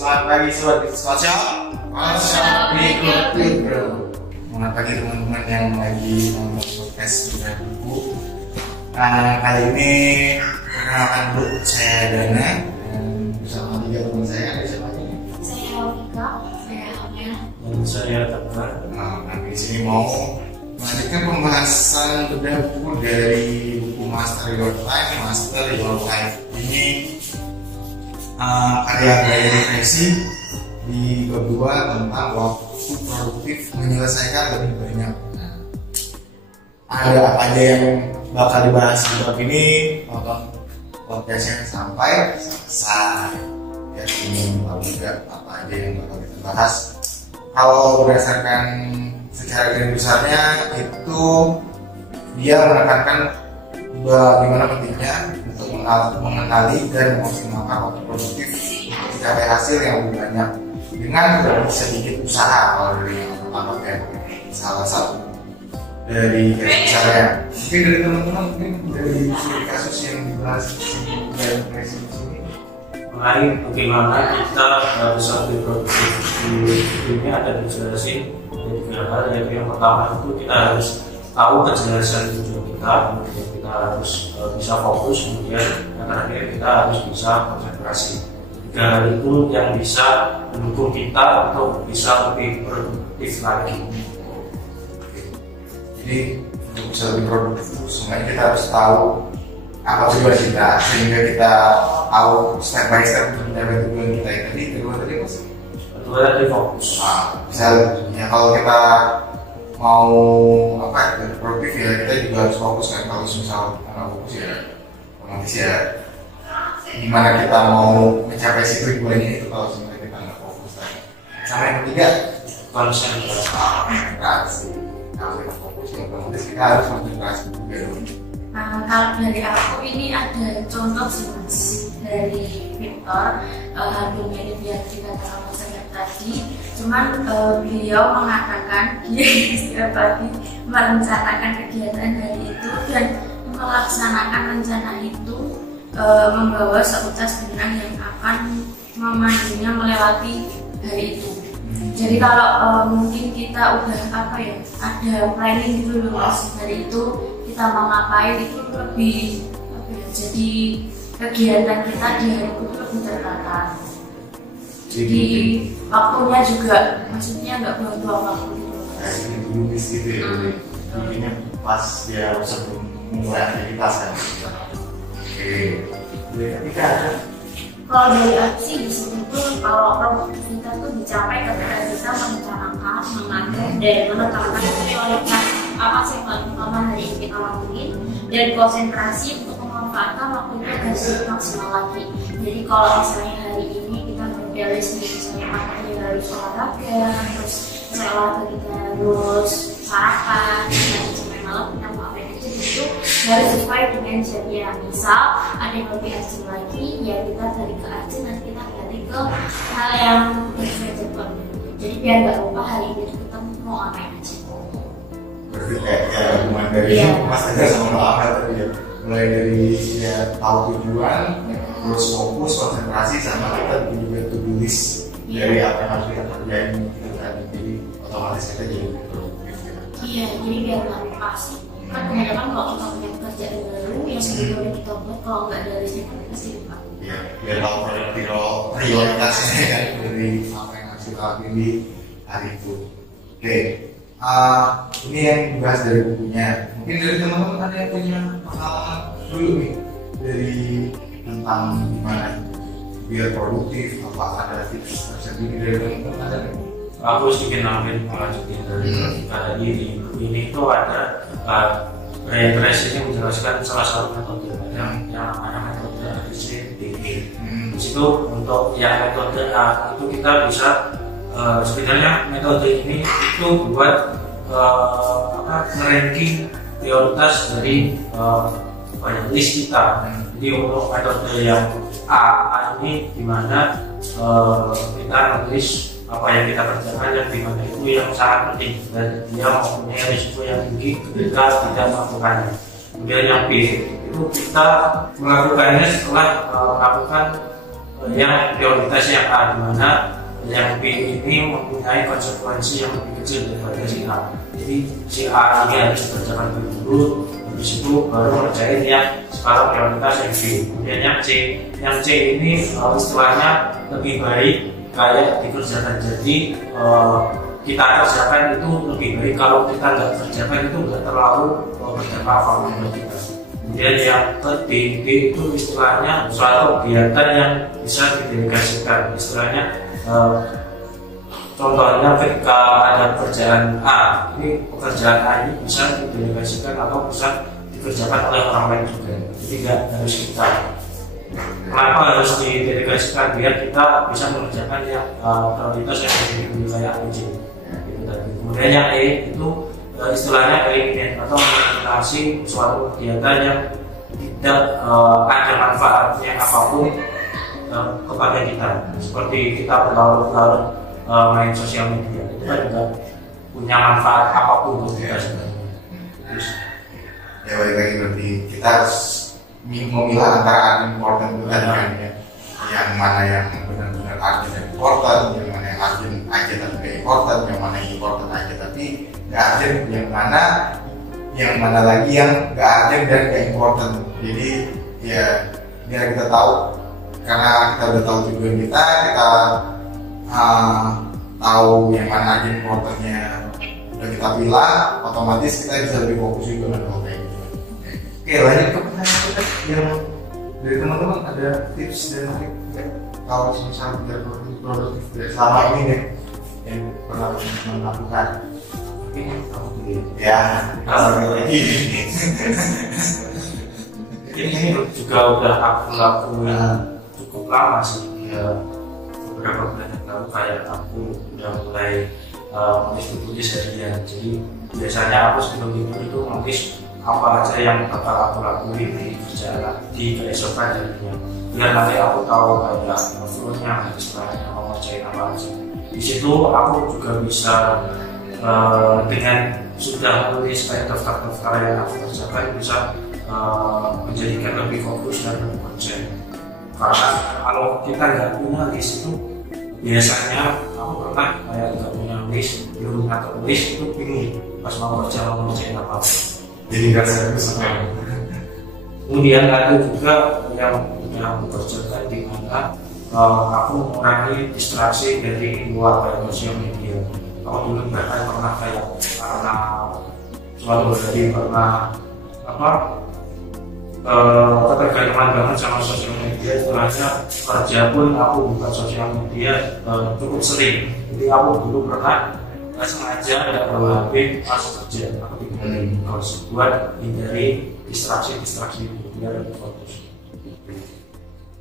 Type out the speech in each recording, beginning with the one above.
Selamat pagi sobat bisnis Workshop Mikuti Bro. Selamat pagi teman-teman yang lagi nonton podcast Buka Buku. Kali ini perkenalkan dulu, saya Dana dan bersama tiga teman saya. Ada siapa aja nih? Saya Wika, saya Amel, dan saya Teguh. Di sini mau melanjutkan pembahasan bedah buku dari buku Master Your Life, Master Your Life. Ini karya gaya depresi di kedua tentang waktu produktif menyelesaikan lebih banyak. Ada apa aja yang bakal dibahas di bab ini? Tonton podcastnya sampai selesai. Ya, ini tahu juga apa aja yang bakal kita bahas. Kalau berdasarkan secara garis besarnya itu dia menekankan bagaimana pentingnya untuk mengenali dan memaksimalkan waktu produktif untuk mencapai hasil yang lebih banyak dengan sedikit usaha. Kalau dari yang pertama ya, salah satu dari garis besarnya. Mungkin dari teman-teman, mungkin dari kasus yang dibahas dari presiden ini Mengenai bagaimana kita bisa lebih produktif di dunia ada dijelasin dari tiga hal. Yaitu yang pertama itu kita harus tahu kejelasan tujuan kita, kemudian kita harus bisa fokus, kemudian yang terakhir kita harus bisa konsentrasi. Tiga hal itu yang bisa mendukung kita untuk bisa lebih produktif lagi. Jadi untuk bisa lebih produktif itu sebenarnya kita harus tahu apa tujuan kita sehingga kita tahu step by step untuk mencapai tujuan kita. Tadi kedua tadi mas? Kedua tadi fokus. Bisa ya kalau kita mau produktif ya kita juga harus fokus kan. Kalau misal karena fokus ya otomatis ya gimana kita mau mencapai si tujuannya itu kalau sebenarnya kita nggak fokus kan. Sama yang ketiga konsentrasi. Kalau kita fokus ya otomatis kita harus konsentrasi juga dong. kalau dari aku ini ada contoh sih mas dari Victor, hampirnya itu yang dikatakan mas tadi. Cuman beliau mengatakan dia setiap pagi merencanakan kegiatan hari itu dan melaksanakan rencana itu membawa seutas benang yang akan memandunya melewati hari itu. Jadi kalau mungkin kita udah ada planning gitu loh mas, hari itu kita mau ngapain itu lebih jadi kegiatan kita di hari itu lebih tertata. Jadi waktunya juga maksudnya nggak buang-buang waktu gitu. Kayak tulis gitu ya. Bikinnya pas dia sebelum mulai aktivitas kan. Oke. Ketika ada Kalau dari aku sih disitu kalau produktivitas itu dicapai ketika kita merencanakan, mengatur dan menetapkan prioritas apa sih yang paling utama hari ini kita lakuin dan konsentrasi untuk memanfaatkan waktu itu agar maksimal lagi. Jadi kalau misalnya hari ini kita berberes misalnya materi harus olahraga, terus misalnya olahraga kita harus sarapan, dan sampai malam kita mau apa itu harus sesuai dengan jadwalnya. Misal ada yang lebih urgent lagi, ya kita dari ke urgent nanti kita ganti ke hal yang sesuai jadwal. Jadi biar nggak lupa hari ini kita mau ngapain aja. berarti kayak hubungan dari mas aja sama Mbak Amel tadi ya, mulai dari ya tahu tujuan, terus fokus, konsentrasi, sama kita juga to-do list dari apa yang harus kita kerjain gitu kan. Jadi otomatis kita jadi lebih produktif ya. Iya, jadi biar nggak lupa sih. Kan kebanyakan kalau kita punya pekerjaan baru yang sebelumnya kita buat, kalau nggak ada listnya kita pasti lupa. Iya, biar tahu prioritasnya kan dari apa yang harus kita lakuin di hari itu. Oke, ini yang dibahas dari bukunya. Mungkin dari teman-teman ada yang punya pengalaman dulu nih dari tentang gimana biar produktif, apa ada tips tersendiri dari teman-teman ada nih? Aku sedikit nambahin lanjutin dari tadi di buku ini itu ada Retresi ini menjelaskan salah satu metode yang namanya metode ABCDE. Di situ untuk yang metode A itu kita bisa sebenarnya metode ini itu buat ranking prioritas dari banyak list kita. Jadi untuk metode yang A ini dimana kita nulis apa yang kita kerjakan yang dimana itu yang sangat penting dan dia mempunyai risiko yang tinggi ketika tidak melakukannya. Kemudian yang B itu kita melakukannya setelah melakukan yang prioritas yang A, di mana yang B ini mempunyai konsekuensi yang lebih kecil daripada si A. Jadi si A ini harus dikerjakan dulu, habis itu baru ngerjain yang sekarang prioritas yang B. Kemudian yang C ini istilahnya lebih baik kayak dikerjakan. Jadi kita kerjakan itu lebih baik, kalau kita nggak kerjakan itu nggak terlalu berdampak buat kita. Kemudian yang D itu istilahnya suatu kegiatan yang bisa didelegasikan. Istilahnya contohnya ketika ada pekerjaan A, ini pekerjaan A ini bisa didelegasikan atau bisa dikerjakan oleh orang lain juga. Jadi nggak harus kita. Kenapa harus didelegasikan? Biar kita bisa mengerjakan yang prioritas yang menjadi wilayah A. Kemudian yang E itu istilahnya eliminate atau mengeliminasi suatu kegiatan yang tidak ada manfaatnya apapun kepada kita, seperti kita berlarut-larut main sosial media, itu kan tidak punya manfaat apapun untuk kita sebenarnya. Ya balik lagi, berarti kita harus memilah antara important dan urgent ya. Yang mana yang benar-benar urgent dan important, yang mana yang urgent aja tapi gak important, yang mana yang important aja tapi gak urgent, yang mana lagi yang gak urgent dan gak important. Jadi ya biar kita tahu, karena kita udah tahu tujuan kita tahu yang mana urgent importantnya udah kita pilih, otomatis kita bisa lebih fokus juga kan kalau kayak gitu. Oke, lanjut ke pertanyaan kita yang dari teman-teman, ada tips dan trik kalau misalnya biar produktif dari selama ini deh yang pernah teman-teman lakukan. Ini kamu dulu ya. Ini juga udah aku lakuin cukup lama sih ya, beberapa bulan yang lalu kayak aku udah mulai menulis harian. Jadi biasanya aku sebelum tidur itu nulis apa aja yang bakal aku lakuin di kerjaan di keesokan harinya, biar nanti aku tahu kayak flow-nya istilahnya mau ngerjain apa aja. Di situ aku juga bisa dengan sudah menulis kayak daftar-daftar yang aku kerjakan bisa menjadikan lebih fokus dan lebih konsen. Karena kalau kita nggak punya list itu, biasanya aku pernah kayak nggak punya list, belum atau list itu bingung pas mau kerja mau ngerjain apa. Jadi nggak serius. Kemudian ada juga yang aku kerjakan di mana aku mengurangi distraksi dari luar kayak sosial media. Aku dulu bahkan pernah kayak karena suatu hari pernah ketergantungan banget sama sosial media. Setelahnya kerja pun aku buka sosial media cukup sering. Jadi aku dulu pernah nggak sengaja ada bawa HP pas kerja, aku tinggalin terus buat hindari distraksi biar lebih fokus.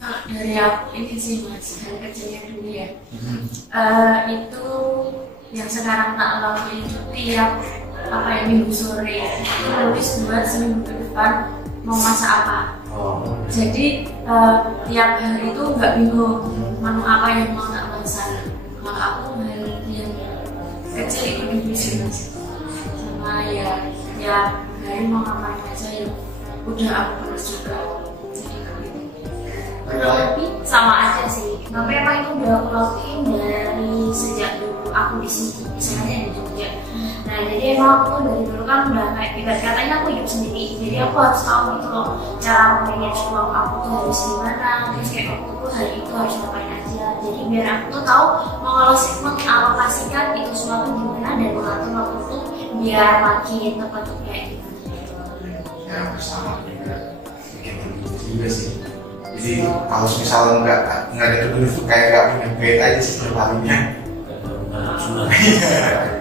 Dari aku ini sih mas, dari kecilnya dulu ya. Itu yang sekarang tak lakuin itu tiap minggu sore itu nulis buat seminggu ke depan mau masak apa. Jadi tiap hari itu nggak bingung menu apa yang mau tak masak. Kalau aku hari yang kecil itu dibikin mas, sama ya hari mau ngapain aja ya udah aku tulis juga. Tapi sama aja sih, tapi emang itu udah aku lakuin dari sejak dulu aku di sini, misalnya di Jogja. Nah jadi emang aku dari dulu kan udah kayak ibarat katanya aku hidup sendiri, jadi aku harus tahu gitu loh cara manage waktu aku tuh harus gimana, terus kayak waktuku hari itu harus ngapain aja. Jadi biar aku tuh tahu mengalokasikan itu sesuatu gimana dan mengatur waktu itu biar makin tepat tuh kayak gimana. Ya bersama juga bikin juga sih. Jadi kalau misalnya nggak ada tuh itu kayak nggak punya bed aja sih perharinya.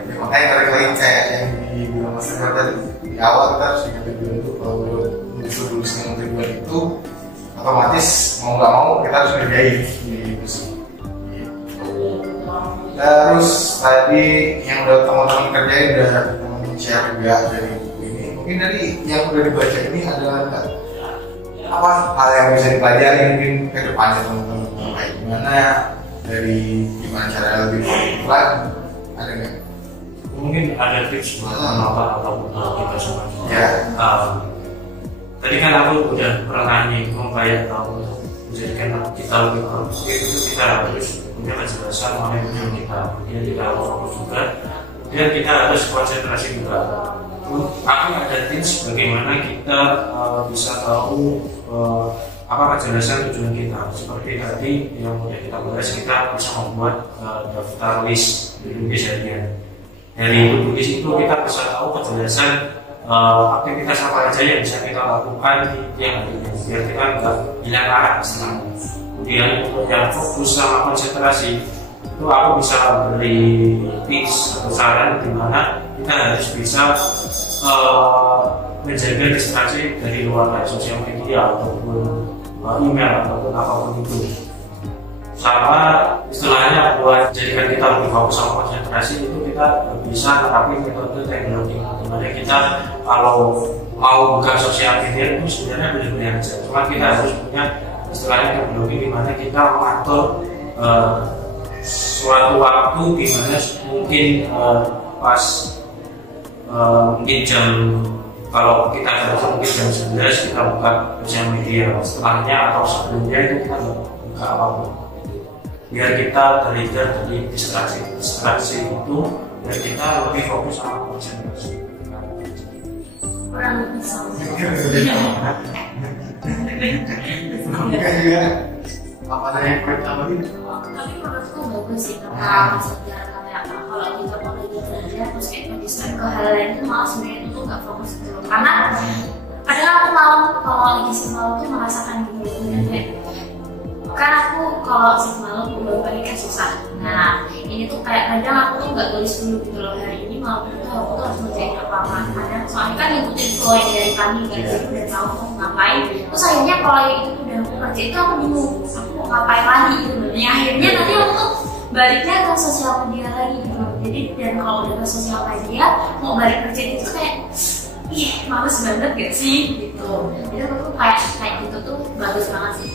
Ya, makanya lagi kayak yang dibilang Mas Edward tadi di awal kita harus ingat tujuan itu. Kalau tulis dengan tujuan itu otomatis mau nggak mau kita harus ngerjain gitu sih. Terus tadi yang udah teman-teman kerjain udah teman-teman share juga dari buku ini. Mungkin dari yang udah dibaca ini adalah apa hal yang bisa dipelajari mungkin ke depannya teman-teman, kayak gimana, dari gimana cara lebih produktif lagi, ada nggak? Mungkin ada tips buat penonton atau kita semua. Ya. Tadi kan aku udah pernah nyinggung kayak menjadikan kita lebih produktif itu kita harus punya kejelasan mengenai tujuan kita. Kemudian kita harus fokus juga, kemudian kita harus konsentrasi juga. Akan ada tips bagaimana kita bisa tahu apa kejelasan tujuan kita. Seperti tadi yang kita bahas, kita bisa membuat daftar list to-do-list harian. Dari to-do-list itu kita bisa tahu kejelasan aktivitas apa aja yang bisa kita lakukan di tiap harinya, biar kita nggak hilang arah istilahnya. Kemudian untuk yang fokus sama konsentrasi itu aku bisa beri tips atau saran di mana kita harus bisa menjaga distraksi dari luar kayak sosial media ataupun email ataupun apapun itu. Sama istilahnya buat jadikan kita lebih fokus sama konsentrasi itu kita bisa terapin metode time blocking, dimana kita kalau mau buka sosial media itu sebenarnya boleh-boleh aja, cuma kita harus punya istilahnya time blocking dimana kita mengatur suatu waktu dimana mungkin pas mungkin jam, kalau kita kerja mungkin jam 11 kita buka sosial media, setelahnya atau sebelumnya itu kita buka apapun, biar kita terhindar dari distraksi itu, biar kita lebih fokus sama konsentrasi. Kurang lebih sama. Bukan juga apa yang pertama ini. Tapi menurutku bagus sih tentang sejarah kayak kalau kita mau belajar terus kayak distract ke hal lain itu malah sebenarnya itu tuh nggak fokus gitu. Karena kadang aku malam kalau lagi semalam tuh merasakan gitu kayak kan aku kalau semalam baru balik kan susah. Nah ini tuh kayak kadang aku tuh nggak tulis dulu gitu loh, hari ini malam itu aku tuh harus ngerjain apa kadang soalnya kan ngikutin flow dari pagi kan, jadi udah tahu mau ngapain. Terus akhirnya kalau yang itu udah aku kerja itu aku bingung aku mau ngapain lagi gitu. Nah akhirnya nanti aku tuh baliknya ke sosial media lagi gitu. Jadi dan kalau udah ke sosial media mau balik kerja itu kayak ih males banget gak sih gitu. Jadi aku tuh kayak gitu tuh bagus banget sih.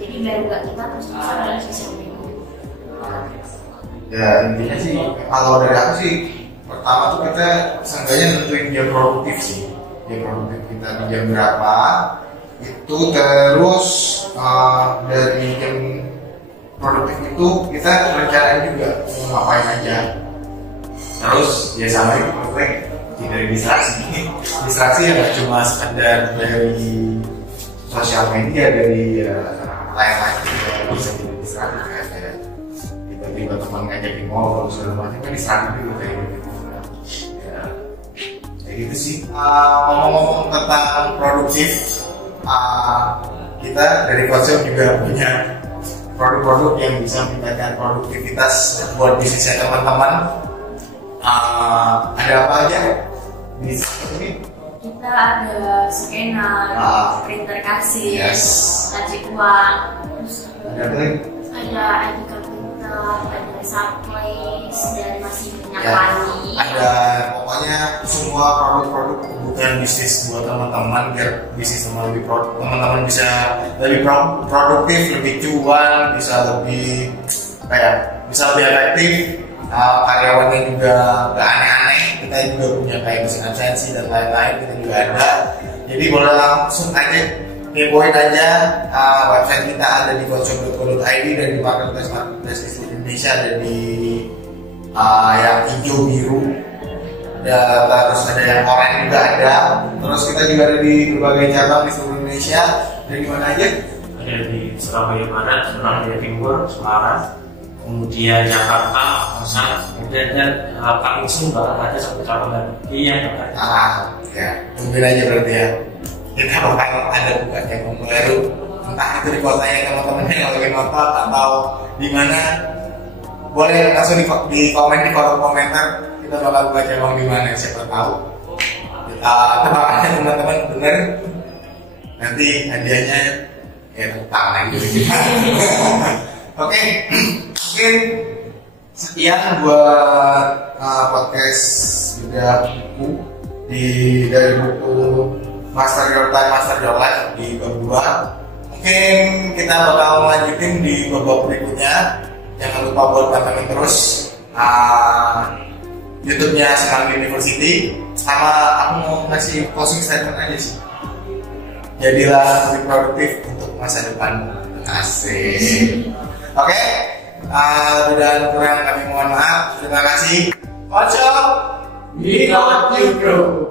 Jadi biar enggak kita terus-terusan dalam sosial media. Ya intinya sih kalau dari aku sih pertama tuh kita seenggaknya nentuin jam produktif sih, jam produktif kita di jam berapa itu, terus dari jam produktif itu kita rencanain juga mau ngapain aja. Terus ya sama itu penting dari distraksi ya nggak cuma sekedar dari sosial media, dari lain-lain juga bisa jadi distraksi kayak tiba-tiba teman ngajakin ngobrol segala macam kan distraksi dulu kayak gitu. Ya kayak gitu sih. Ngomong-ngomong tentang produktif, kita dari Coachshop juga punya produk-produk yang bisa meningkatkan produktivitas buat bisnisnya teman-teman. Ada apa aja di sini? Kita ada scanner, printer kasir, tarik uang, terus ada ID card printer, ada surprise, dan masih banyak lagi. Ada pokoknya semua produk-produk kebutuhan bisnis buat teman-teman, biar bisnis teman-teman bisa lebih produktif, lebih cuan, bisa lebih bisa lebih efektif. Karyawannya juga gak aneh-aneh, kita juga punya kayak mesin absensi dan lain-lain, kita juga ada. Jadi boleh langsung aja kepoin aja website kita, ada di coachshop.co.id dan di marketplace di seluruh Indonesia, ada di yang hijau biru, terus ada yang oranye juga ada. Terus kita juga ada di berbagai cabang di seluruh Indonesia. Dari mana aja? Ada di Surabaya Barat, Surabaya Timur, Semarang, kemudian Jakarta, Makassar, dan kami semua ada satu cabang lagi yang ya tungguin aja berarti ya, kita bakal ada buka cabang baru, entah itu di kotanya teman-teman yang lagi nonton atau di mana, boleh langsung di komen di kolom komentar, kita bakal buka cabang di mana, siapa tahu tebak aja teman-teman bener, nanti hadiahnya ya tentang lagi kita. Oke, mungkin sekian buat podcast juga buku dari buku Master Your Time, Master Your Life di bab 2. Mungkin kita bakal melanjutin di bab berikutnya. Jangan lupa buat pantengin terus YouTube-nya Semangat University. Sama aku mau ngasih closing statement aja sih. jadilah lebih produktif untuk masa depan. Asik. Oke, lebih dan kurang kami mohon maaf. Terima kasih. We got you, bro.